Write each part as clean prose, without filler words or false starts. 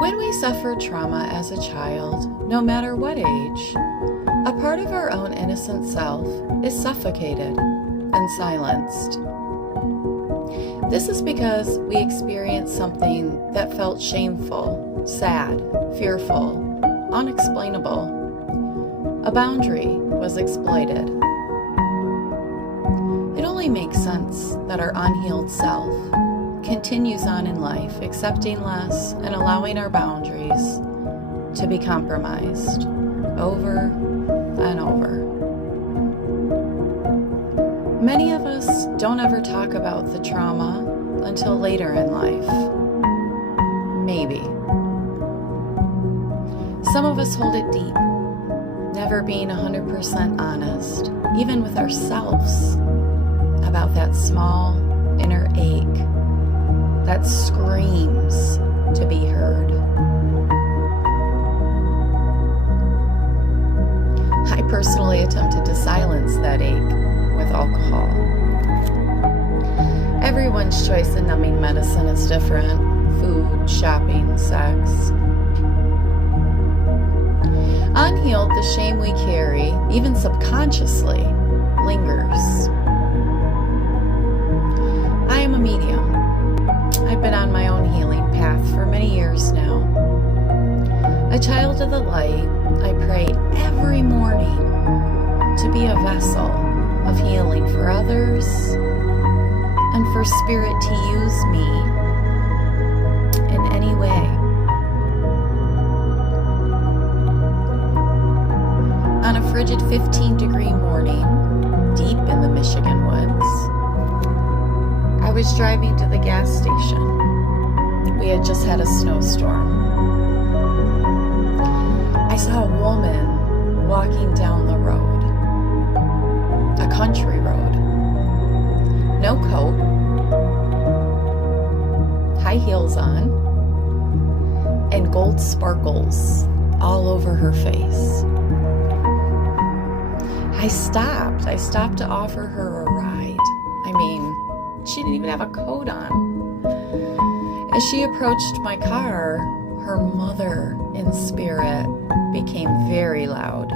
When we suffer trauma as a child, no matter what age, a part of our own innocent self is suffocated and silenced. This is because we experienced something that felt shameful, sad, fearful, unexplainable. A boundary was exploited. It only makes sense that our unhealed self continues on in life, accepting less and allowing our boundaries to be compromised over and over. Many of us don't ever talk about the trauma until later in life. Maybe. Some of us hold it deep, never being 100% honest, even with ourselves, about that small inner ache that screams to be heard. I personally attempted to silence that ache with alcohol. Everyone's choice in numbing medicine is different. Food, shopping, sex. Unhealed, the shame we carry, even subconsciously, lingers. I am a medium. I've been on my own healing path for many years now. A child of the light, I pray every morning to be a vessel of healing for others and for Spirit to use me in any way. On a frigid 15-degree morning, deep in the Michigan woods, I was driving to the gas station. We had just had a snowstorm. I saw a woman walking down the road, a country road. No coat, high heels on, and gold sparkles all over her face. I stopped to offer her a ride. I mean, she didn't even have a coat on. As she approached my car, her mother in spirit became very loud.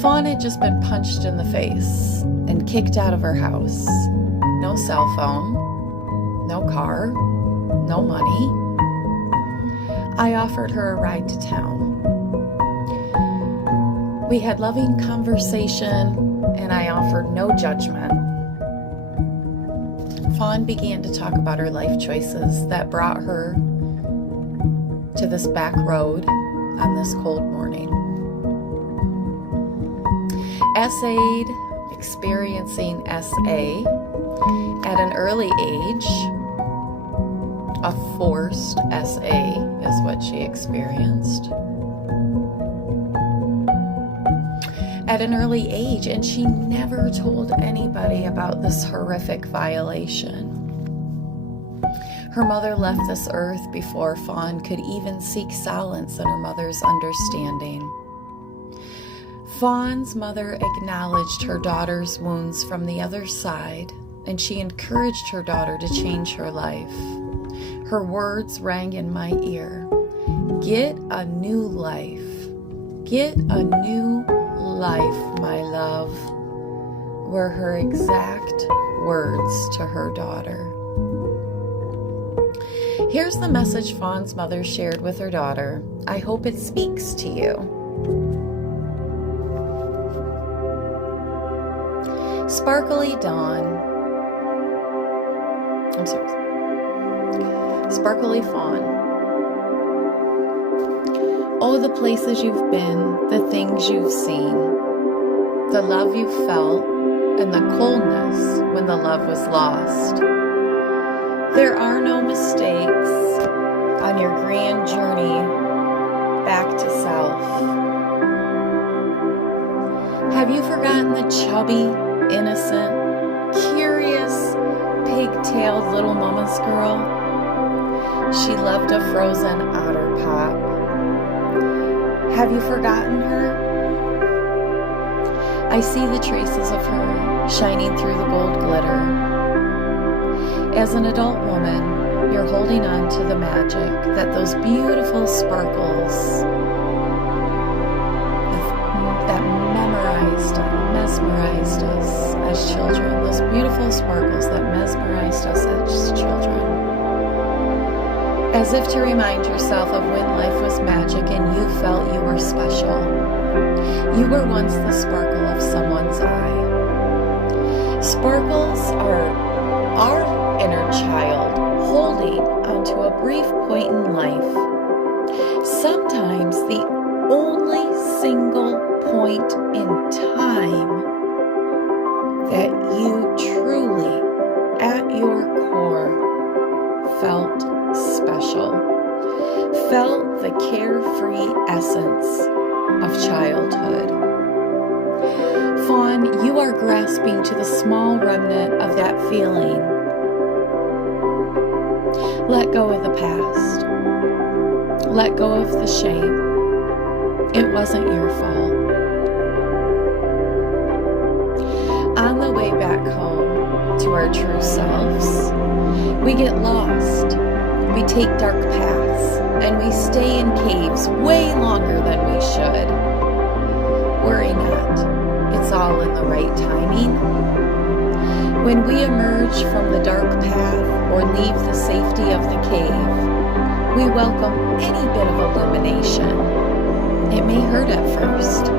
Fawn had just been punched in the face and kicked out of her house. No cell phone, no car, no money. I offered her a ride to town. We had loving conversation, and I offered no judgment. Fawn began to talk about her life choices that brought her to this back road on this cold morning. Essayed, experiencing SA at an early age. A forced SA is what she experienced. At an early age, and she never told anybody about this horrific violation. Her mother left this earth before Fawn could even seek solace in her mother's understanding. Fawn's mother acknowledged her daughter's wounds from the other side, and she encouraged her daughter to change her life. Her words rang in my ear. Get a new life. Get a new life, my love, were her exact words to her daughter. Here's the message Fawn's mother shared with her daughter. I hope it speaks to you. Sparkly Fawn. Oh, the places you've been, the things you've seen, the love you felt, and the coldness when the love was lost. There are no mistakes on your grand journey back to self. Have you forgotten the chubby, innocent, curious, pig-tailed little mama's girl? She loved a frozen otter pop. Have you forgotten her? I see the traces of her shining through the gold glitter. As an adult woman, you're holding on to the magic that those beautiful sparkles that mesmerized us as children, those beautiful sparkles that mesmerized us as children. As if to remind yourself of when life was magic and you felt you were special. You were once the sparkle of someone's eye. Sparkles are our inner child holding onto a brief point in life. Sometimes the only single point in time that you truly, at your core, felt special, felt the carefree essence of childhood. Fawn, you are grasping to the small remnant of that feeling. Let go of the past. Let go of the shame. It wasn't your fault. On the way back home to our true selves, we get lost. We take dark paths, and we stay in caves way longer than we should. Worry not, it's all in the right timing. When we emerge from the dark path or leave the safety of the cave, we welcome any bit of illumination. It may hurt at first.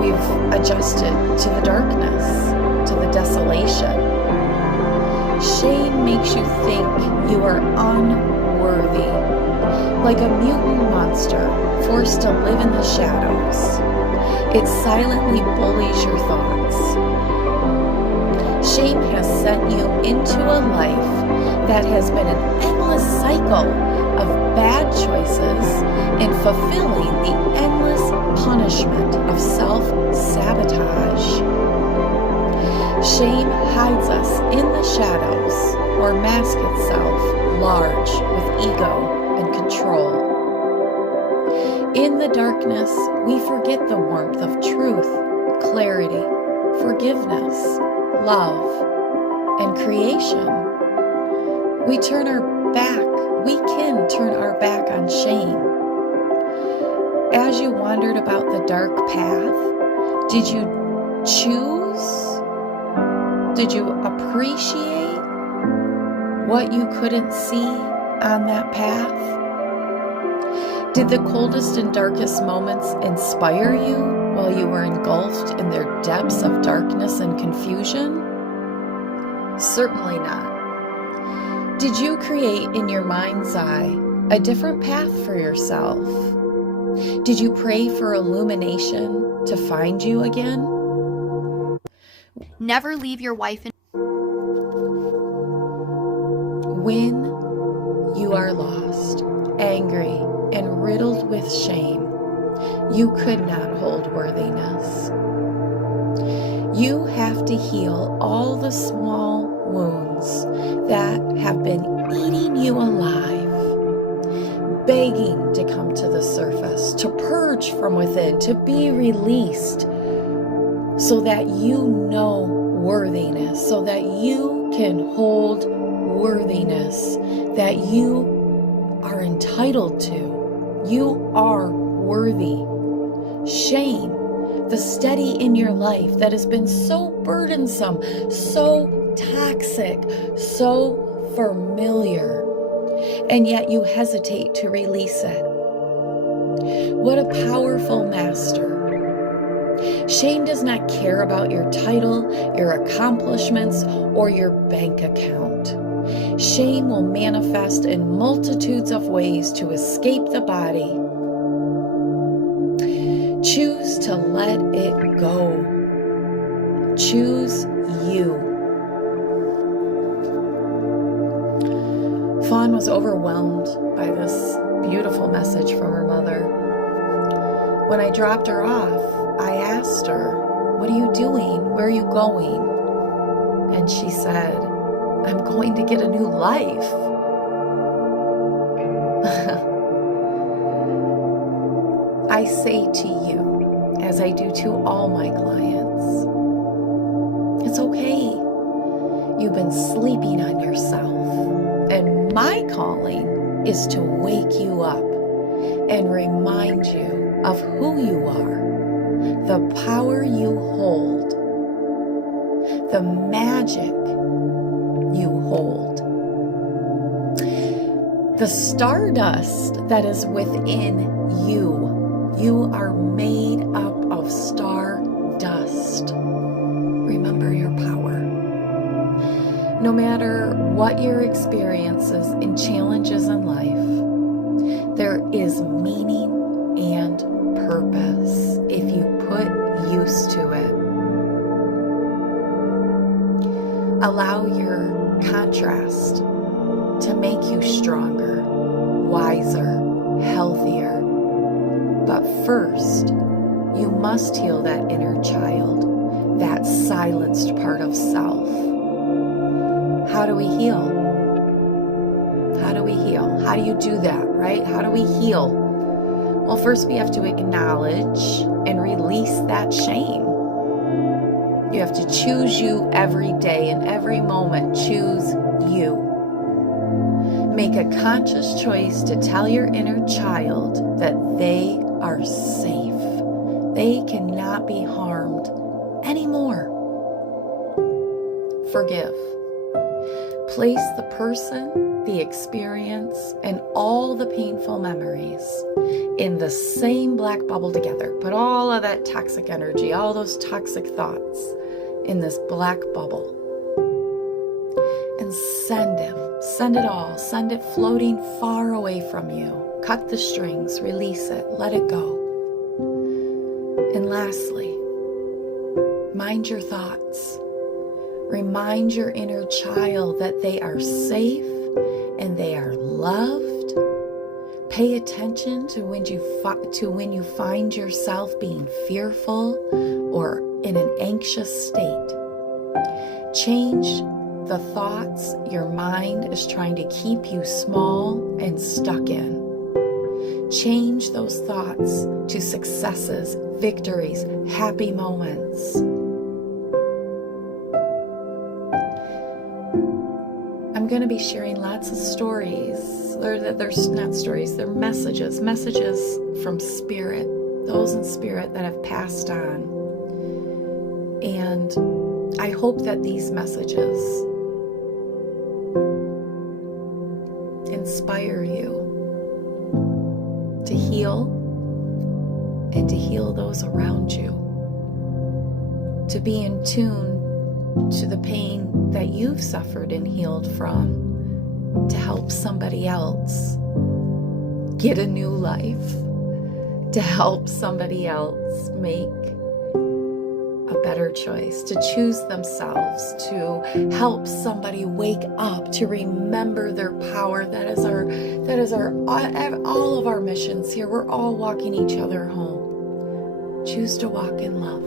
We've adjusted to the darkness, to the desolation. Shame makes you think you are unworthy, like a mutant monster forced to live in the shadows. It silently bullies your thoughts. Shame has sent you into a life that has been an endless cycle of bad choices and fulfilling the endless punishment of self-sabotage. Shame hides us in the shadows or masks itself large with ego and control. In the darkness, we forget the warmth of truth, clarity, forgiveness, love, and creation. We can turn our back on shame. As you wandered about the dark path, did you choose? Did you appreciate what you couldn't see on that path? Did the coldest and darkest moments inspire you while you were engulfed in their depths of darkness and confusion? Certainly not. Did you create in your mind's eye a different path for yourself? Did you pray for illumination to find you again? Never leave your wife in. When you are lost, angry, and riddled with shame, you could not hold worthiness. You have to heal all the small wounds that have been eating you alive, begging to come to the surface, to purge from within, to be released, so that you know worthiness, so that you can hold worthiness that you are entitled to. You are worthy. Shame, the steady in your life that has been so burdensome, so toxic, so familiar, and yet you hesitate to release it. What a powerful master. Shame does not care about your title, your accomplishments, or your bank account. Shame will manifest in multitudes of ways to escape the body. Choose to let it go. Choose you. Fawn was overwhelmed by this beautiful message from her mother. When I dropped her off, I asked her, "What are you doing? Where are you going?" And she said, "I'm going to get a new life." I say to you, as I do to all my clients, it's okay. You've been sleeping on yourself. And my calling is to wake you up and remind you of who you are, the power you hold, the magic you hold, the stardust that is within you. You are made up of stardust. Remember your power. No matter what your experiences and challenges in life, there is meaning and purpose if you put use to it. Allow your contrast to make you stronger, wiser, healthier. But first, you must heal that inner child, that silenced part of self. How do we heal? How do we heal? How do you do that, right? How do we heal? Well, first we have to acknowledge and release that shame. You have to choose you every day and every moment. Choose you. Make a conscious choice to tell your inner child that they are safe. They cannot be harmed anymore. Forgive. Place the person, the experience, and all the painful memories in the same black bubble together. Put all of that toxic energy, all those toxic thoughts in this black bubble. And send it all. Send it floating far away from you. Cut the strings, release it, let it go. And lastly, mind your thoughts. Remind your inner child that they are safe and they are loved. Pay attention to when you find yourself being fearful or in an anxious state. Change the thoughts your mind is trying to keep you small and stuck in. Change those thoughts to successes, victories, happy moments. I'm going to be sharing lots of stories. There's not stories, they're messages from spirit, those in spirit that have passed on. And I hope that these messages inspire you to heal and to heal those around you, to be in tune to the pain that you've suffered and healed from, to help somebody else get a new life, to help somebody else make a better choice, to choose themselves, to help somebody wake up, to remember their power. That is all of our missions here. We're all walking each other home. Choose to walk in love.